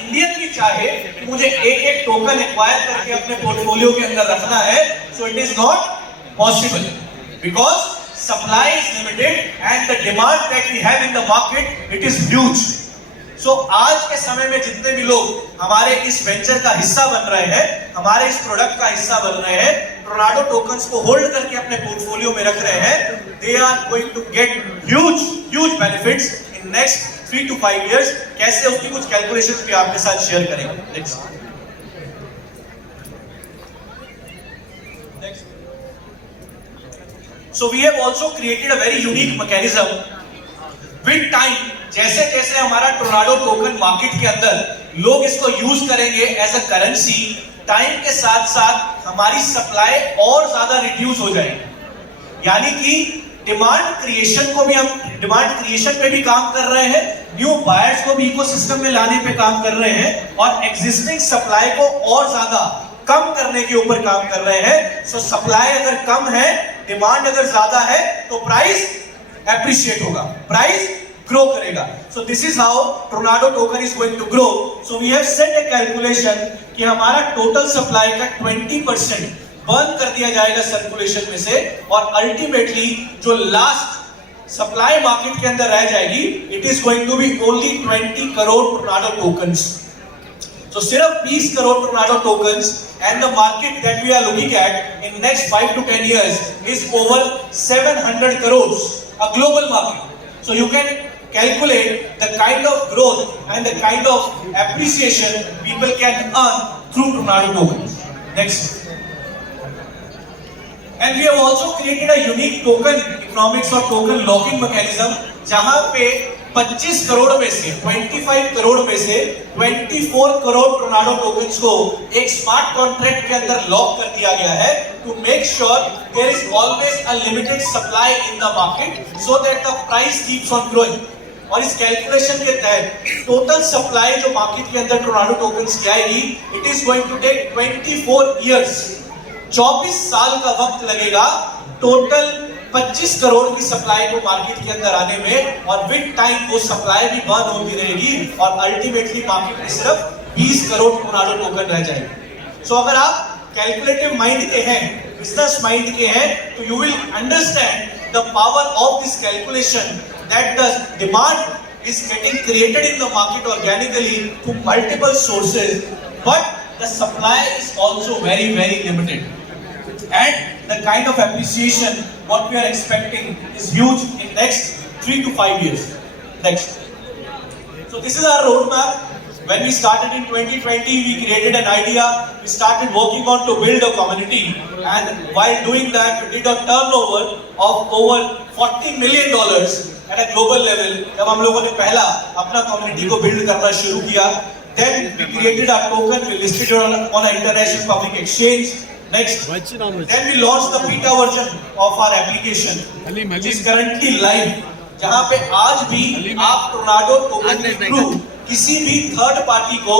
Indian भी चाहे कि मुझे एक एक टोकन एक्वायर करके अपने पोर्टफोलियो के अंदर रखना है, so it is not possible because supply is limited and the demand that we have in the market it is huge. So आज के समय में जितने भी लोग हमारे इस वेंचर का हिस्सा बन रहे हैं, हमारे इस प्रोडक्ट का हिस्सा बन रहे हैं, टोर्नाडो टोकन्स को होल्ड करके अपने पोर्टफोलियो में रख रहे हैं, they are going to get huge benefits in next 3 to 5 years। कैसे उसकी कुछ कैलकुलेशंस भी आपके साथ शेयर करेंगे। So we have also created a very unique mechanism with time। जैसे जैसे हमारा टोर्नाडो टोकन मार्केट के अंदर लोग इसको यूज करेंगे एज अ करेंसी, टाइम के साथ साथ हमारी सप्लाई और ज्यादा रिड्यूस हो जाएगी। यानी कि डिमांड क्रिएशन पे भी काम कर रहे हैं, न्यू बायर्स को भी इकोसिस्टम में लाने पे काम कर रहे हैं और एग्जिस्टिंग सप्लाई को और ज्यादा कम करने के ऊपर काम कर रहे हैं। सो सप्लाई अगर कम है, डिमांड अगर ज्यादा है, तो प्राइस एप्रिशिएट होगा, प्राइस ग्रो करेगा। So this is how tornado token is going to grow. So we have set a calculation कि हमारा टोटल सप्लाई का 20% बर्न कर दिया जाएगा सर्कुलेशन में से, और अल्टीमेटली जो लास्ट सप्लाई मार्केट के अंदर रह जाएगी, it is going to be only 20 crore tornado tokens. So सिर्फ 20 crore tornado tokens and the market that we are looking at in next 5 to 10 years is over 700 crores, a global market. So you can calculate the kind of growth and the kind of appreciation people can earn through tornado tokens. Next. And we have also created a unique token economics or token locking mechanism, जहां पे 25 करोड़ में से 25 करोड़ में से 24 crore tornado tokens को एक smart contract के अंदर लॉक कर दिया गया है to make sure there is always a limited supply in the market so that the price keeps on growing. और इस कैलकुलेशन के तहत टोटल सप्लाई जो मार्केट के अंदर टोर्नाडो टोकन्स की आएगी, it is going to take 24 years, 24 साल का वक्त लगेगा टोटल 25 करोड़ की सप्लाई को मार्केट के अंदर आने में, और विद टाइम वो सप्लाई भी बंद होती रहेगी और अल्टीमेटली मार्केट में सिर्फ 20 करोड़ टोर्नाडो टोकन रह जाएंगे। सो अगर आप कैलकुलेटिव माइंड के हैं, बिजनेस माइंड के हैं, तो you will understand the power of this calculation that the demand is getting created in the market organically through multiple sources, but the supply is also very limited, and the kind of appreciation what we are expecting is huge in next 3 to 5 years. Next. So this is our roadmap. When we started in 2020, we created an idea. We started working on to build a community, and while doing that, we did a turnover of over $40 million at a global level. जब हम लोगों ने पहला अपना community को build करना शुरू किया, then we created our token. We listed it on an international public exchange. Next, then we launched the beta version of our application, which is currently live, जहाँ पे आज भी आप टोर्नाडो टोकन के थ्रू किसी भी थर्ड पार्टी को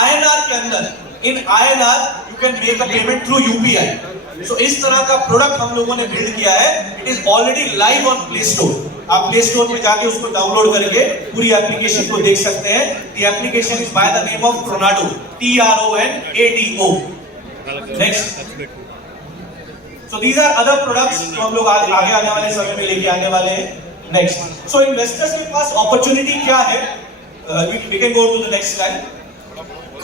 INR के अंदर, इन INR you can make a payment through UPI. So इस तरह का प्रोडक्ट हम लोगों ने बिल्ड किया है. It is already live on Play Store. आप प्ले स्टोर में जाके उसको डाउनलोड करके पूरी एप्लीकेशन को देख सकते हैं. The application is by the name of Tronado, TRONADO. Next. So these are other products जो हम लोग आगे आने वाले समय में लेके आने वाले हैं. Next. So investors के पास opportunity क्या है? We can go to the next slide.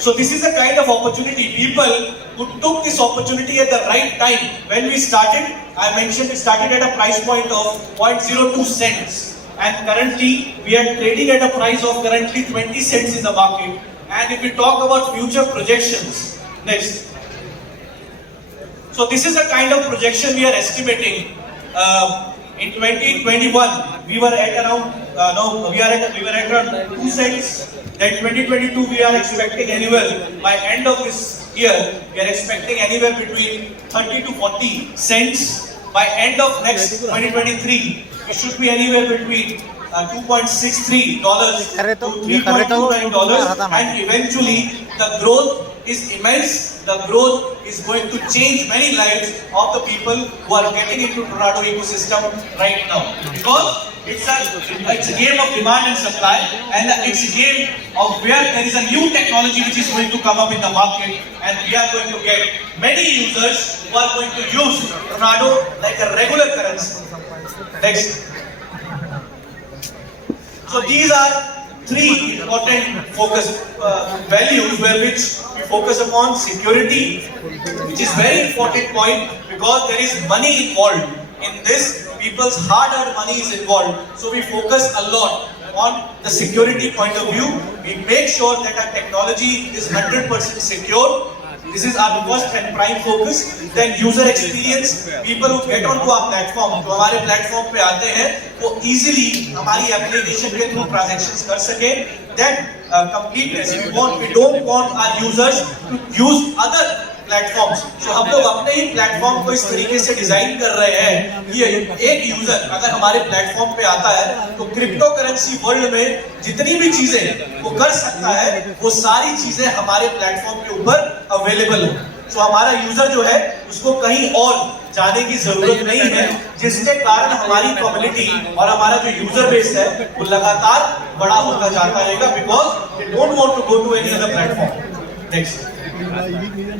So this is a kind of opportunity. People who took this opportunity at the right time. When we started, I mentioned we started at a price point of 0.02 cents, and currently we are trading at a price of currently 20 cents in the market. And if we talk about future projections, next. So this is a kind of projection we are estimating. In 2021, we were at around we were at around 2 cents. Then 2022, we are expecting anywhere by end of this year, we are expecting anywhere between 30 to 40 cents. By end of next 2023, it should be anywhere between $2.63 to $3.29, and eventually the growth is immense. The growth is going to change many lives of the people who are getting into Tronado ecosystem right now, because It's a game of demand and supply, and it's a game of where there is a new technology which is going to come up in the market, and we are going to get many users who are going to use Tornado like a regular currency. Next. So these are three important focus values where which we focus upon security, which is very important point because there is money involved in this. People's hard-earned money is involved, so we focus a lot on the security point of view. We make sure that our technology is 100% secure. This is our first and prime focus. Then user experience. People who get onto our platform, जो हमारे platform पे आते हैं, वो easily हमारी application के through transactions कर सके. Then completeness. We don't want our users to use other platforms. तो हम लोग अपने ही प्लेटफॉर्म को इस तरीके से डिजाइन कर रहे हैं कि एक यूजर अगर हमारे प्लेटफॉर्म पे आता है तो क्रिप्टो करेंसी वर्ल्ड में जितनी भी चीजें वो कर सकता है वो सारी चीजें हमारे प्लेटफॉर्म के ऊपर अवेलेबल हो. तो हमारा यूजर जो है उसको कहीं और जाने की जरूरत नहीं है, जिसके कारण हमारी कम्युनिटी और हमारा जो यूजर बेस है वो लगातार बड़ा होता जाता रहेगा because they don't want to go to any other platform. Next.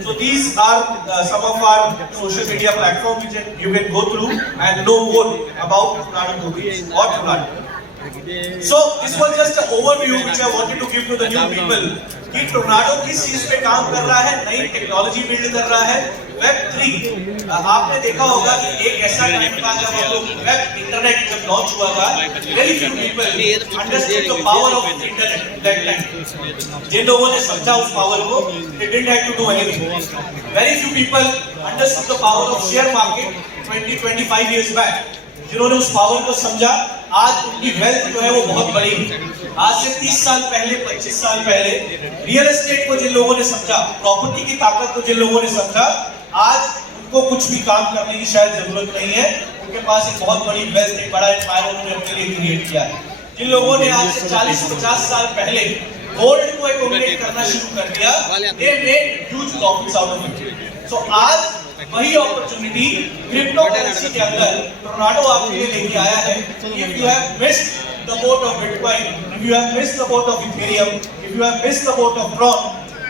So these are some of our social media platforms which you can go through and know more about Tornado tokens or Tornado. So this was just an overview which I wanted to give to the new people कि tornado किस चीज पे काम कर रहा है, नई technology build कर रहा है. Web3 आपने देखा होगा कि एक ऐसा टाइम था जब हम लोग वेब इंटरनेट जब लॉन्च हुआ था, very few people understood the power of internet that time. जिन लोगों ने समझा उस पावर को, they didn't have to do anything. Very few people understood the power of share market 20-25 years back. जिन्होंने उस पावर को समझा, आज उनकी वेल्थ जो है वो बहुत बड़ी है. आज से 30 साल पहले, 25 साल पहले रियल एस्टेट को जिन लोगों ने समझा, प्रॉपर्टी की ताकत को जिन लोगों ने समझा, आज उनको कुछ भी काम करने की शायद जरूरत नहीं है. उनके पास एक बहुत बड़ी वेल्थ, एक बड़ा एम्पायर उन्होंने अपने लिए क्रिएट किया है. जिन लोगों ने आज से 40-50 साल पहले गोल्ड को एक्यूमुलेट करना शुरू कर दिया, they made huge profits out of it. So आज वही अपॉर्चुनिटी क्रिप्टो करेंसी के अंदर टोर्नाडो आपके लिए लेके आया है. If you have missed the boat of Bitcoin, if you have missed the boat of Ethereum, if you have missed the boat of Tron,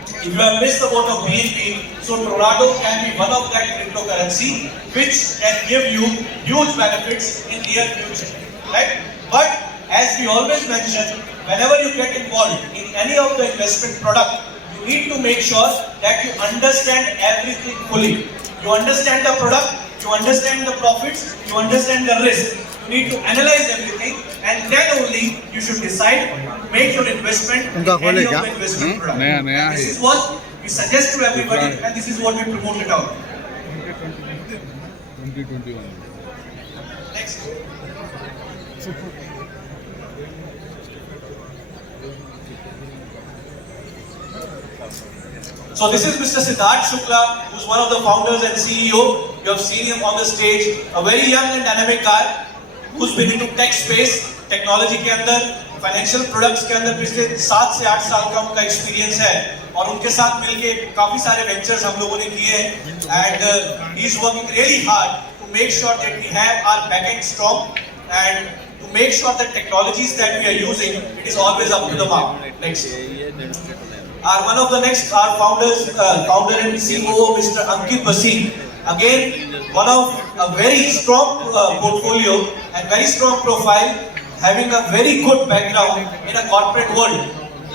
if you have missed the boat of BNB, so Tornado can be one of that cryptocurrency which can give you huge benefits in near future, right? But as we always mention, whenever you get involved in any of the investment product, you need to make sure that you understand everything fully. You understand the product, you understand the profits, you understand the risk. You need to analyze everything, and then only you should decide to make your investment in any of the investment product. And this is what we suggest to everybody, and this is what we promote it out. 2021. Next. So this is Mr. Siddharth Shukla, who's one of the founders and CEO. You have seen him on the stage, a very young and dynamic guy who's been into tech space, technology के अंदर, financial products के अंदर पिछले 7 से 8 साल का उनका experience है और उनके साथ मिलके काफी सारे ventures हम लोगों ने किए हैं. And he's working really hard to make sure that we have our backend strong and to make sure that technologies that we are using, it is always up to the mark. Next. One of the next, our founder and CEO, Mr. Ankit Bhasin. Again, one of a very strong portfolio and very strong profile, having a very good background in a corporate world.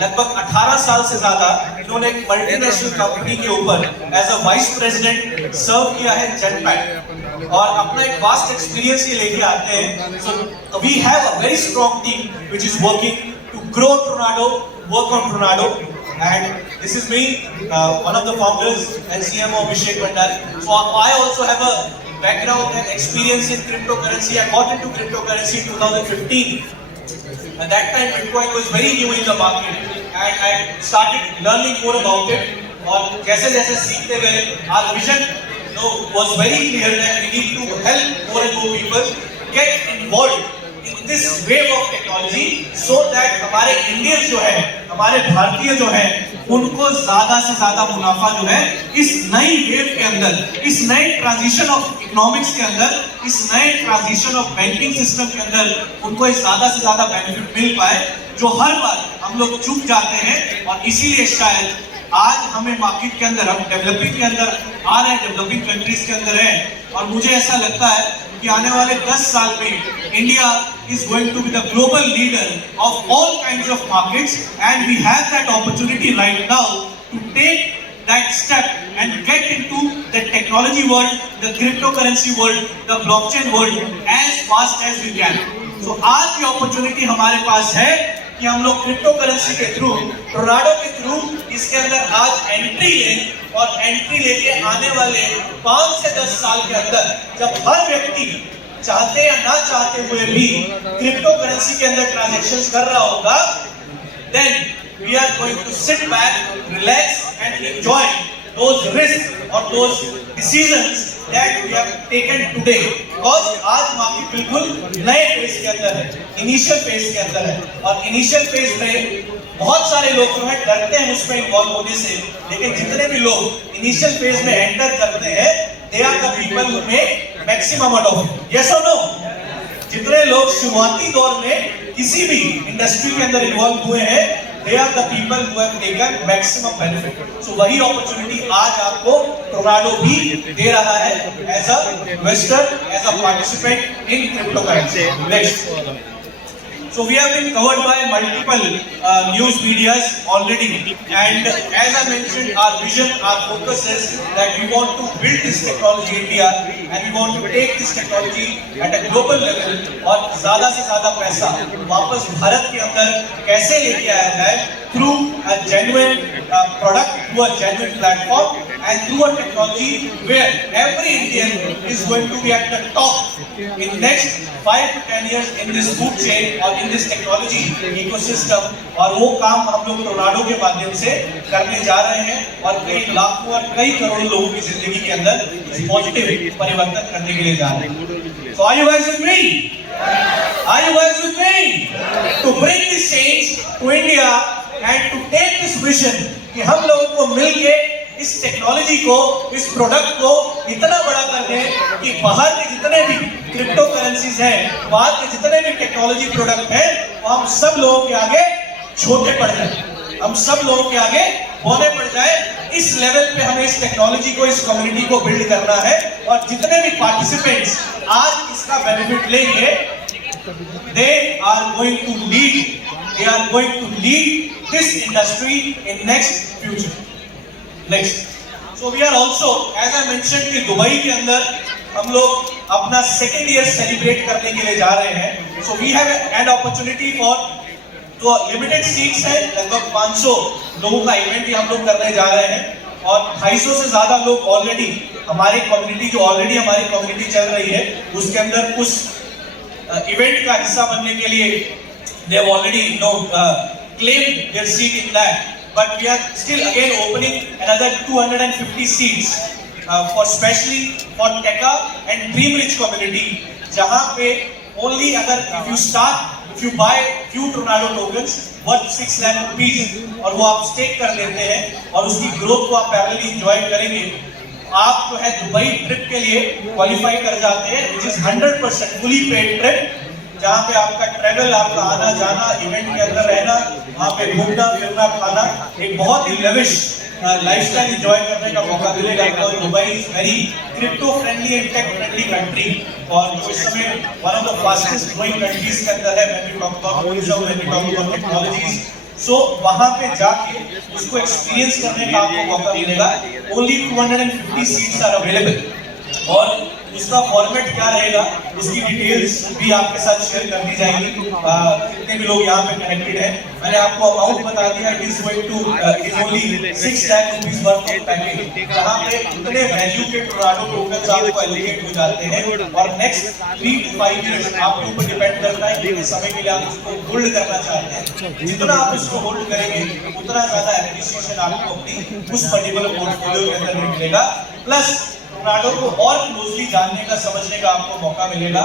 लगभग 18 साल से ज़्यादा इन्होंने एक multinational company के ऊपर as a vice president सर्व किया है जेटपैक और अपना एक वास्ट एक्सपीरियंस ये लेके आते हैं. So we have a very strong team which is working to grow tornado, work on tornado. And this is me, one of the founders and CMO Abhishek Bhandari. So I also have a background and experience in cryptocurrency. I got into cryptocurrency in 2015. At that time, Bitcoin was very new in the market, and I started learning more about it. और जैसे-जैसे सीखते गए, our vision, was very clear that we need to help more and more people get involved in this wave of technology, so that हमारे Indians जो है, हमारे भारतीय जो हैं, उनको ज्यादा से ज्यादा मुनाफा जो है इस नई वेव के अंदर, इस नए ट्रांजिशन ऑफ इकोनॉमिक्स के अंदर, इस नए ट्रांजिशन ऑफ बैंकिंग सिस्टम के अंदर उनको ज्यादा से ज्यादा बेनिफिट मिल पाए, जो हर बार हम लोग चूक जाते हैं। और इसीलिए शायद आज हमें मार्केट के अंदर, हम डेवलपिंग के अंदर आ रहे हैं, डेवलपिंग कंट्रीज के अंदर है, और मुझे ऐसा लगता है कि आने वाले 10 साल में India is going to be the global leader of all kinds of markets, and we have that opportunity right now to take that step and get into the technology world, the cryptocurrency world, the blockchain world as fast as we can. So आज की opportunity हमारे पास है कि हम लोग crypto currency के through, tornado के through इसके अंदर आज एंट्री लें, और एंट्री लेके आने वाले 5 से 10 साल के अंदर जब हर व्यक्ति चाहते या ना चाहते हुए भी क्रिप्टो करेंसी के अंदर ट्रांजैक्शंस कर रहा होगा, then we are going to sit back, relax and enjoy those risks or those decisions that we have taken today. Because आज मार्केट बिल्कुल नए फेज के अंदर है, इनिशियल फेज के अंदर है, और इनिशियल फेज में बहुत सारे लोग जो है डरते हैं उसमें इन्वॉल्व होने से, लेकिन जितने भी लोग इनिशियल फेज में एंटर करते हैं, they are the people who make maximum out of it. Yes or no? जितने लोग शुरुआती दौर में किसी भी इंडस्ट्री के अंदर इन्वॉल्व हुए हैं, they are the people who have taken maximum benefit. So वही अपॉर्चुनिटी आज आपको टोर्नाडो भी दे रहा है as a investor, as a participant in cryptocurrency. Next. So we have been covered by multiple news medias already, and as I mentioned, our vision, our focus is that we want to build this technology in India, and we want to take this technology at a global level, और ज़्यादा से ज़्यादा पैसा वापस भारत के अंदर कैसे लेके आया जाए, through a genuine product, through a genuine platform, and through a technology where every Indian is going to be at the top in next 5 to 10 years in this food chain or in this technology ecosystem. और वो काम हम लोग tornado के माध्यम से करने जा रहे हैं, और कई लाखों और कई करोड़ों लोगों की जिंदगी के अंदर पॉजिटिव परिवर्तन करने के लिए जा रहे हैं. So are you guys with me? Are you guys with me? To bring this change to India and to take this vision कि हम लोगों को मिलके इस टेक्नोलॉजी को, इस प्रोडक्ट को इतना बड़ा कर दें कि बाहर के जितने भी क्रिप्टो करेंसीज हैं, बाहर के जितने भी टेक्नोलॉजी प्रोडक्ट हैं, वो हम सब लोगों के आगे छोटे पड़ जाए, हम सब लोगों के आगे होने पड़ जाए. इस लेवल पे हमें इस टेक्नोलॉजी को, इस कम्युनिटी को बिल्ड करना है, और जितने भी पार्टिसिपेंट्स आज इसका बेनिफिट लेंगे, they are going to lead this industry in next future. Next. So we are also, as I mentioned, कि दुबई के अंदर हम लोग अपना सेकेंड ईयर सेलिब्रेट करने के लिए जा रहे हैं. So we have an opportunity for, तो लिमिटेड सीट्स है, लगभग 500 लोगों का इवेंट ही हम लोग करने जा रहे हैं, और 250 से ज्यादा लोग ऑलरेडी हमारे कम्युनिटी, जो ऑलरेडी हमारी कम्युनिटी चल रही है, उसके अंदर उस इवेंट का हिस्सा बनने के लिए they have already claimed their seat in that. But we are still again opening another 250 seats for specially for Tekka and Dream Rich community, जहाँ पे only अगर if you buy few Tornado tokens worth 6 lakh rupees, और वो आप stake कर लेते हैं और उसकी ग्रोथ को आप पैरेलली एंजॉय करेंगे, आप जो है दुबई ट्रिप के लिए क्वालिफाई कर जाते हैं, which is 100% fully paid trip, जहाँ पे आपका ट्रैवल, आपका आना जाना, इवेंट के अंदर रहना, वहाँ पे घूमना फिरना खाना, एक बहुत ही लेविश लाइफस्टाइल एंजॉय करने का मौका मिलेगा. और Dubai is very crypto friendly and tech friendly country, और जो इस समय one of the fastest growing countries के अंदर है. When we talk about tourism, when we talk about technologies, so वहाँ पे जाके उसको एक्सपीरियंस करने का आपको मौका मिलेगा. ओनली 250 सीट्स आर अवेलेबल, और उसका फॉर्मेट क्या रहेगा, उसकी डिटेल्स भी आपके साथ शेयर कर दी जाएंगी. कितने भी लोग यहाँ पे कनेक्टेड हैं, मैंने आपको अमाउंट बता दिया. It is only 6 lakh rupees worth of package, जहाँ पे इतने वैल्यू के टोर्नाडो टोकन्स आपको एलोकेट हो जाते हैं, और नेक्स्ट 3 to 5 इयर्स आपके ऊपर डिपेंड करता है कितने समय के लिए आप उसको होल्ड करना चाहते हैं. जितना आप उसको होल्ड करेंगे, उतना ज्यादा एप्रिसिएशन आपको अपनी उस पर्टिकुलर पोर्टफोलियो के अंदर मिलेगा. प्लस टोर्नाडो को और क्लोजली जानने का, समझने का आपको मौका मिलेगा,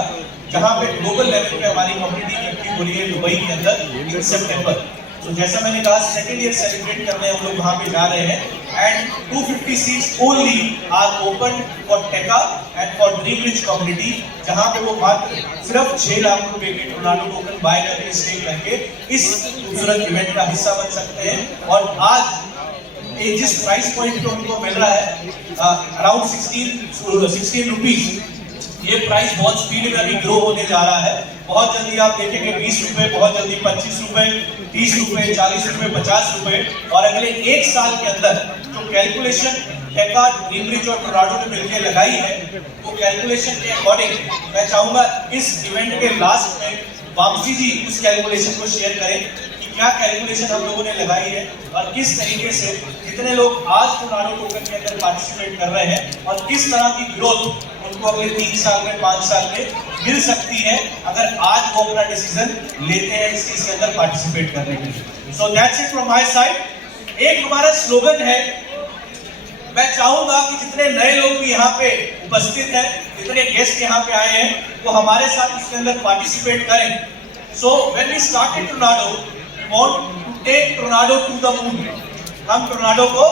जहां पे ग्लोबल लेवल पे हमारी कम्युनिटी इकट्ठी हो रही है दुबई के अंदर इन सितंबर. तो जैसा मैंने कहा सेकेंड ईयर सेलिब्रेट करने हम लोग वहां पे जा रहे हैं and 250 seats only are open for टेका and for dream rich community, जहां पे वो मात्र सिर्फ 6 लाख रुपए के टोर्नाडो टोकन बाय करके स्टे करके इस खूबसूरत इवेंट का हिस्सा बन सकते हैं। और आज जिस प्राइस पॉइंट पे उनको मिल रहा है अराउंड 16 रुपीज, ये प्राइस बहुत स्पीड में अभी ग्रो होने जा रहा है। बहुत जल्दी आप देखेंगे 20 रुपए, बहुत जल्दी 25 रुपए, 30 रुपए, 40 रुपए, 50 रुपए, और अगले 1 साल के अंदर जो कैलकुलेशन टेका, ड्रीम रिच और टोर्नाडो ने मिलकर लगाई है, वो कैलकुलेशन के अकॉर्डिंग मैं चाहूंगा इस इवेंट के लास्ट में वापसी जी उस कैलकुलेशन को शेयर करें कि क्या कैलकुलेशन हम लोगों ने लगाई है और किस तरीके से जितने लोग आज टोर्नाडो टोकन के अंदर पार्टिसिपेट कर रहे हैं और किस तरह की ग्रोथ उनको अगले 3 साल में, 5 साल में मिल सकती है अगर आज वो अपना डिसीजन लेते हैं इस चीज के अंदर पार्टिसिपेट करने के लिए। So that's it from my side. एक हमारा स्लोगन है, मैं चाहूंगा कि जितने नए लोग भी यहाँ पे उपस्थित हैं, जितने गेस्ट यहाँ पे आए हैं, वो हमारे साथ इसके अंदर पार्टिसिपेट करें। So when we started tornado, we want to take tornado to the moon. हम टोर्नाडो को